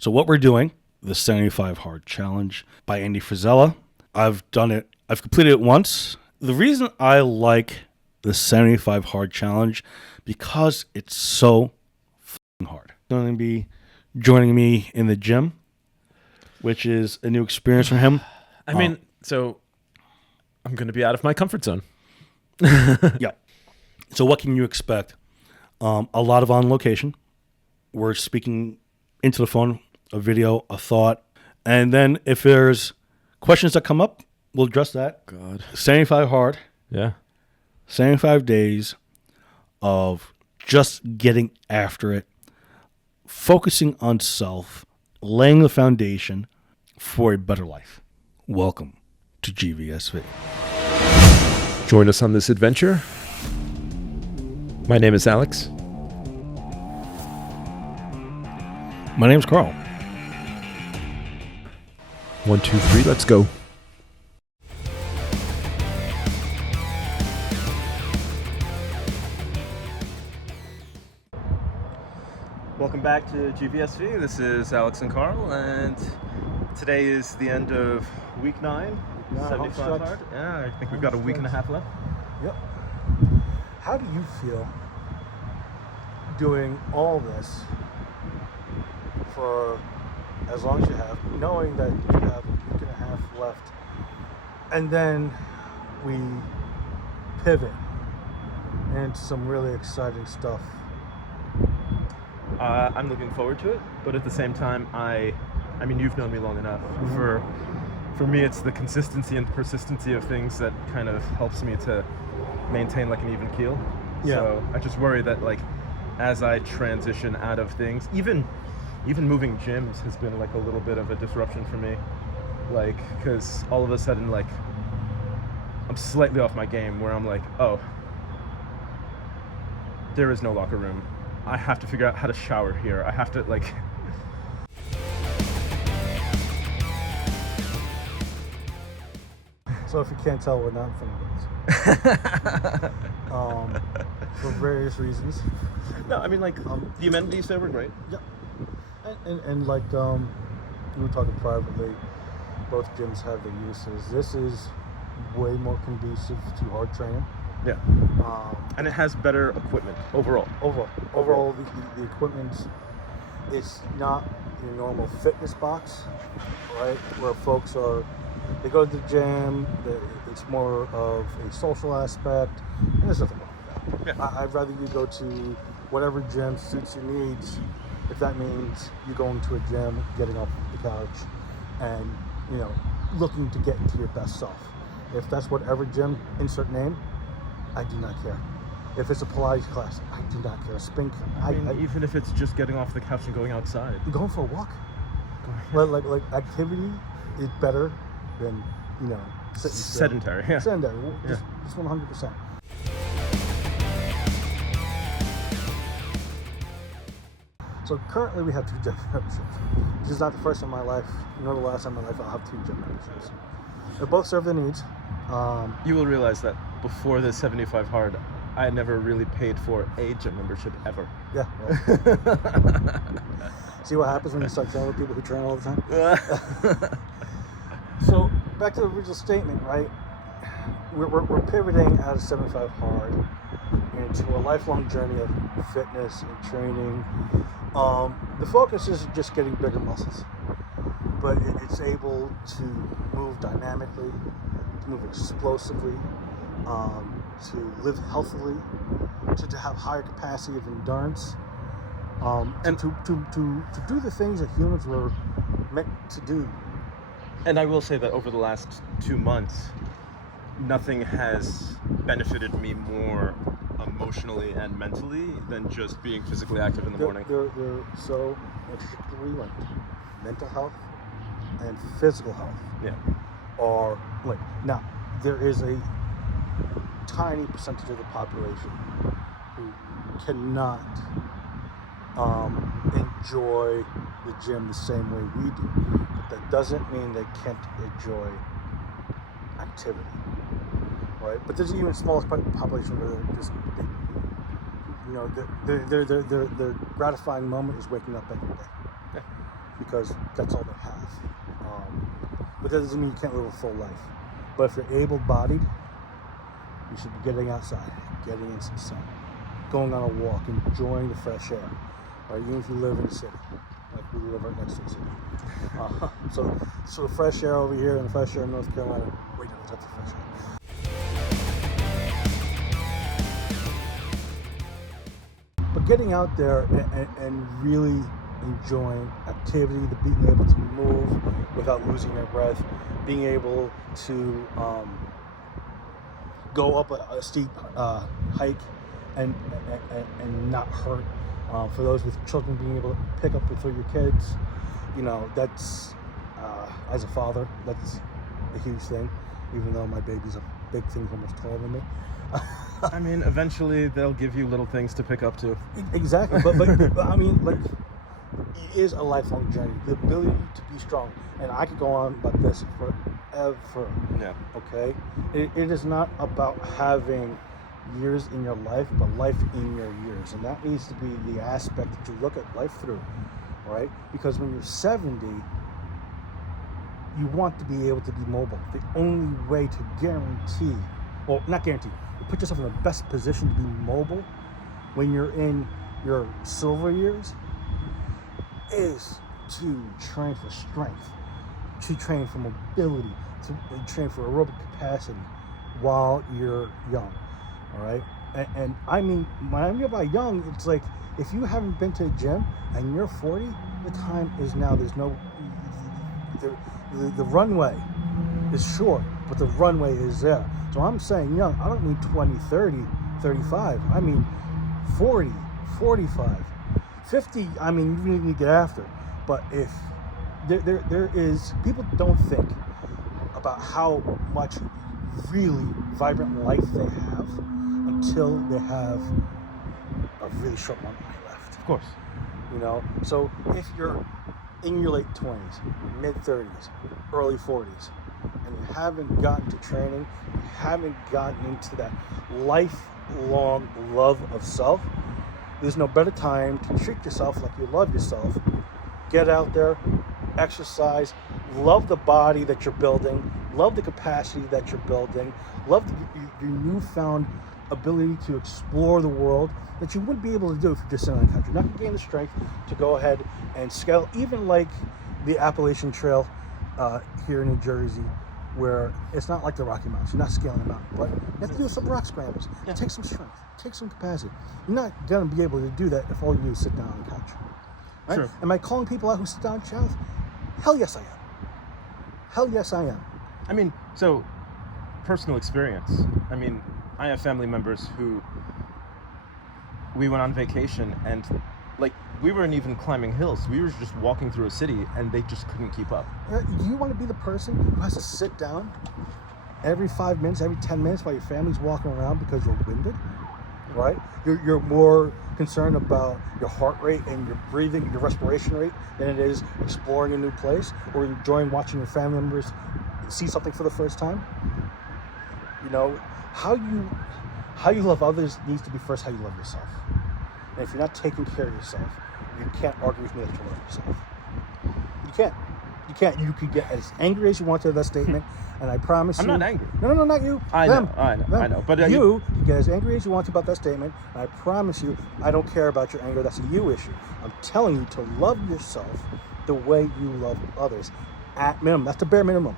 So what we're doing, the 75 Hard Challenge by Andy Frisella. I've done it. I've completed it once. The reason I like the 75 Hard Challenge, because it's so f***ing hard. Going to be joining me in the gym, which is a new experience for him. I mean, so I'm going to be out of my comfort zone. Yeah. So what can you expect? A lot of on location. We're speaking into the phone, a video, a thought. And then if there's questions that come up, we'll address that. God. 75 hard. Yeah. 75 days of just getting after it, focusing on self, laying the foundation for a better life. Welcome to GVSV. Join us on this adventure. My name is Alex. My name's Carl. 1, 2, 3, let's go. Welcome back to GVSV. This is Alex and Carl, and today is the end of week 9. Yeah, 75 hard. Yeah, I think we've got a week and a half left. Yep. How do you feel doing all this for as long as you have, knowing that you have a week and a half left, and then we pivot into some really exciting stuff? I'm looking forward to it, but at the same time, I mean, you've known me long enough. For me, it's the consistency and persistency of things that kind of helps me to maintain like an even keel. Yeah. So I just worry that like as I transition out of things, even moving gyms has been like a little bit of a disruption for me. Like, because all of a sudden, like, I'm slightly off my game where I'm like, oh, there is no locker room. I have to figure out how to shower here. I have to like. So if you can't tell, we're not from for various reasons. No, I mean like the amenities there were great. Yeah. And like we were talking privately, both gyms have their uses. This is way more conducive to hard training. Yeah. And it has better equipment overall. Overall, the equipment, it's not your normal fitness box, right? Where folks they go to the gym, it's more of a social aspect, and there's nothing wrong with that. Yeah. I'd rather you go to whatever gym suits your needs, if that means you going to a gym, getting off the couch, and, looking to get into your best self. If that's whatever gym, insert name, I do not care. If it's a Pilates class, I do not care. A spin class, I mean, even if it's just getting off the couch and going outside. Going for a walk. Like activity is better than, sitting still. Sedentary. Yeah. Sedentary. Just 100%. So currently we have 2 gym memberships. This is not the first time in my life, nor the last time in my life I'll have 2 gym memberships. They both serve their needs. You will realize that before the 75 hard, I never really paid for a gym membership ever. Yeah. Well. See what happens when you start training with people who train all the time? So back to the original statement, right? We're pivoting out of 75 hard into a lifelong journey of fitness and training. The focus isn't just getting bigger muscles, but it's able to move dynamically, to move explosively, to live healthily, to have higher capacity of endurance, and to do the things that humans were meant to do. And I will say that over the last 2 months, nothing has benefited me more emotionally and mentally than just being physically active in the morning. They're so intricately linked. Mental health and physical health are linked. Now, there is a tiny percentage of the population who cannot enjoy the gym the same way we do. But that doesn't mean they can't enjoy activity, right? But there's even a smaller population where they're just, their gratifying moment is waking up every day. because that's all they have. But that doesn't mean you can't live a full life. But if you're able-bodied, you should be getting outside, getting in some sun, going on a walk, enjoying the fresh air, right? Even if you live in the city, like we live right next to the city. So the fresh air over here and the fresh air in North Carolina, way different types of fresh air. But getting out there and really enjoying activity, the being able to move without losing your breath, being able to go up a steep hike and not hurt. For those with children, being able to pick up with your kids, that's as a father, that's a huge thing. Even though my baby's a big thing, almost taller than me. I mean, eventually they'll give you little things to pick up to. Exactly, but I mean, like, it is a lifelong journey. The ability to be strong, and I could go on about this forever. Yeah. Okay, it is not about having years in your life, but life in your years, and that needs to be the aspect that you look at life through, right? Because when you're 70, you want to be able to be mobile. The only way to guarantee, well, not guarantee, but put yourself in the best position to be mobile when you're in your silver years is to train for strength, to train for mobility, to train for aerobic capacity while you're young, all right? And I mean, when I mean by young, it's like if you haven't been to the gym and you're 40, the time is now. There's no, the runway is short, but the runway is there. So I'm saying young, I don't mean 20, 30, 35. I mean 40, 45, 50, I mean, you really need to get after. But if there is, people don't think about how much really vibrant life they have until they have a really short runway left. Of course. So if you're in your late 20s, mid 30s, early 40s, and you haven't gotten to training, you haven't gotten into that lifelong love of self, there's no better time to treat yourself like you love yourself. Get out there, exercise, love the body that you're building, love the capacity that you're building, love your newfound ability to explore the world that you wouldn't be able to do if you're just sitting on the couch. You're not going to gain the strength to go ahead and scale, even like the Appalachian Trail here in New Jersey, where it's not like the Rocky Mountains. You're not scaling a mountain, but you have to do some rock scrambles. Yeah. Take some strength, take some capacity. You're not going to be able to do that if all you do is sit down on the couch. Right? True. Am I calling people out who sit down on the couch? Hell yes, I am. Hell yes, I am. I mean, so, personal experience. I mean, I have family members who we went on vacation and, like, we weren't even climbing hills. We were just walking through a city and they just couldn't keep up. Do you want to be the person who has to sit down every 5 minutes, every 10 minutes while your family's walking around because you're winded? Right? You're more concerned about your heart rate and your breathing, your respiration rate, than it is exploring a new place or enjoying watching your family members see something for the first time. How you love others needs to be first how you love yourself. And if you're not taking care of yourself, you can't argue with me that you love yourself. You can't. You could get as angry as you want to that statement, and I promise I'm you. not angry. No, not you. I Them. know. But you get as angry as you want to about that statement, and I promise you, I don't care about your anger. That's a you issue. I'm telling you to love yourself the way you love others, at minimum. That's the bare minimum,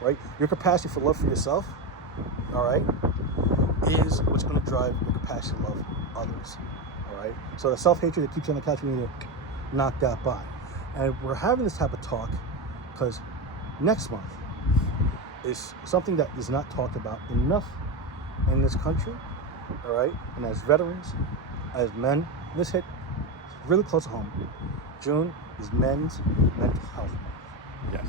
right? Your capacity for love for yourself, all right, is what's going to drive your capacity to love others, all right? So the self-hatred that keeps you on the couch, we need to knock that by. And we're having this type of talk because next month is something that is not talked about enough in this country, all right? And as veterans, as men, this hit really close to home. June is Men's Mental Health Month. Yes.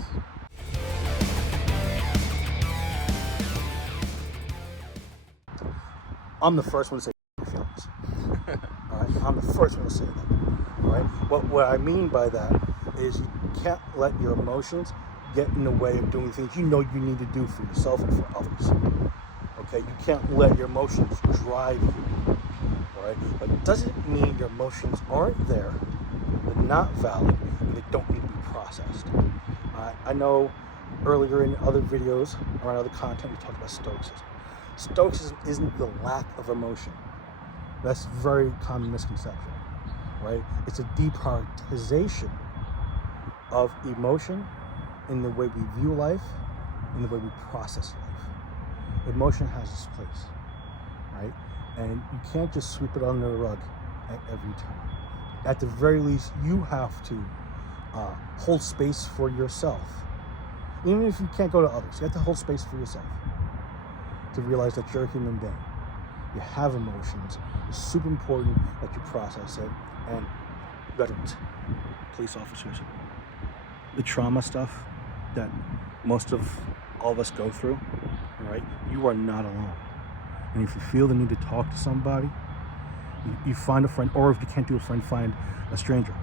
I'm the first one to say my feelings. All right, I'm the first one to say that. All right, what I mean by that is you can't let your emotions get in the way of doing things you know you need to do for yourself and for others. Okay, you can't let your emotions drive you. All right, but it doesn't mean your emotions aren't there, they're not valid, and they don't need to be processed. I know earlier in other videos, around other content, we talked about stoicism. Stoicism isn't the lack of emotion. That's a very common misconception, right? It's a deprioritization of emotion in the way we view life, in the way we process life. Emotion has its place, right? And you can't just sweep it under the rug at every turn. At the very least, you have to hold space for yourself. Even if you can't go to others, you have to hold space for yourself to realize that you're a human being. You have emotions. It's super important that you process it. And veterans, police officers, the trauma stuff that most of all of us go through, all right, you are not alone. And if you feel the need to talk to somebody, you find a friend, or if you can't do a friend, find a stranger.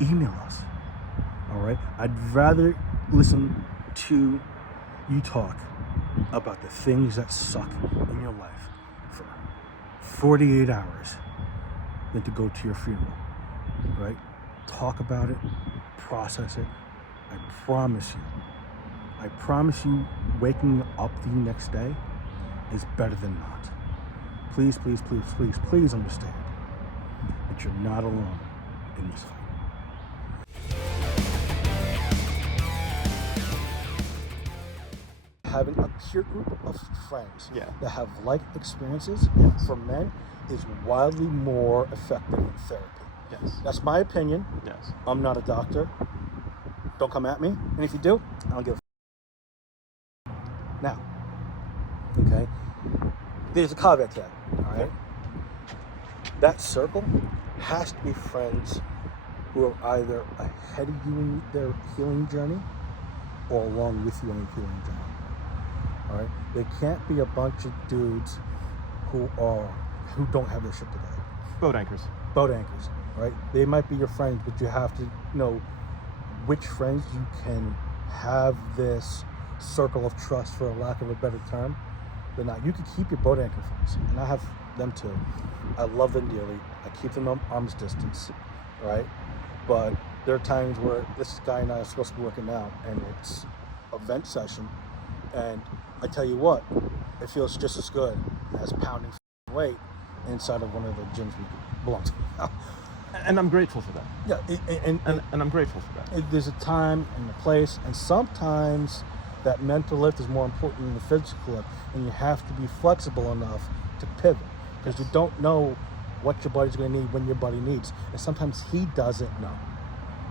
Email us, all right? I'd rather listen to you talk about the things that suck in your life for 48 hours than to go to your funeral, right? Talk about it, process it. I promise you, waking up the next day is better than not. Please, please, please, please, please understand that you're not alone in this fight. Having a peer group of friends that have like experiences for men is wildly more effective than therapy. Yes. That's my opinion. Yes. I'm not a doctor. Don't come at me. And if you do, I don't give a Now, okay, there's a caveat to that, all right? That circle has to be friends who are either ahead of you in their healing journey or along with you on your healing journey. All right, they can't be a bunch of dudes who don't have their shit together. Boat anchors. Boat anchors, right? They might be your friends, but you have to know which friends you can have this circle of trust, for a lack of a better term. But not, you can keep your boat anchor friends, and I have them too. I love them dearly. I keep them at arm's distance, right? But there are times where this guy and I are supposed to be working out, and it's a vent session, and I tell you what, it feels just as good as pounding weight inside of one of the gyms we belong to. And I'm grateful for that. Yeah, And I'm grateful for that. There's a time and a place, and sometimes that mental lift is more important than the physical lift, and you have to be flexible enough to pivot, because you don't know what your body's going to need when your body needs, and sometimes he doesn't know.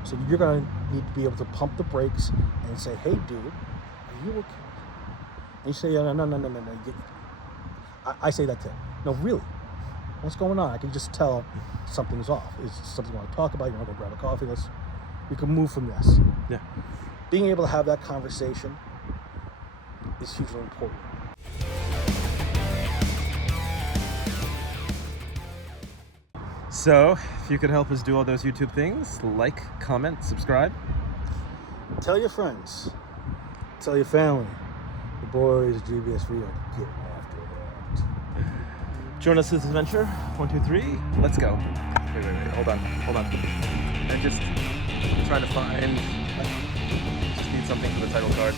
So you're going to need to be able to pump the brakes and say, "Hey, dude, are you okay?" And you say, "No. I say that too. No, really, what's going on? I can just tell something's off. Is something you want to talk about? You want to go grab a coffee? We can move from this." Yeah. Being able to have that conversation is hugely important. So, if you could help us do all those YouTube things, like, comment, subscribe. Tell your friends. Tell your family. The boys at GVSV are getting after that. Join us this adventure. 1, 2, 3. Let's go. Wait. Hold on. I'm just trying to find. Just need something for the title card.